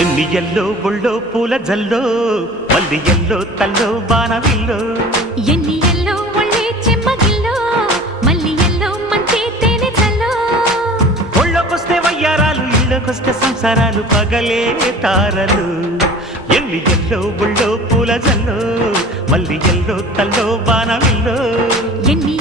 ఎన్ని ఎల్లో ఒళ్ళో పూల జల్లో మల్లి ఎల్లో తల్లో బాణవిల్లో ఎన్ని ఎల్లో ఒళ్ళే చెమ్మగిల్లో మల్లి ఎల్లో మంచి తేనె చల్లో ఒళ్ళొకొస్తే వయ్యారాలు ఇళ్ళకొస్తే సంసారాలు పగలే తారలు ఎన్ని ఎల్లో ఒళ్ళో పూల జల్లో మల్లి ఎల్లో తల్లో బాణవిల్లో ఎన్ని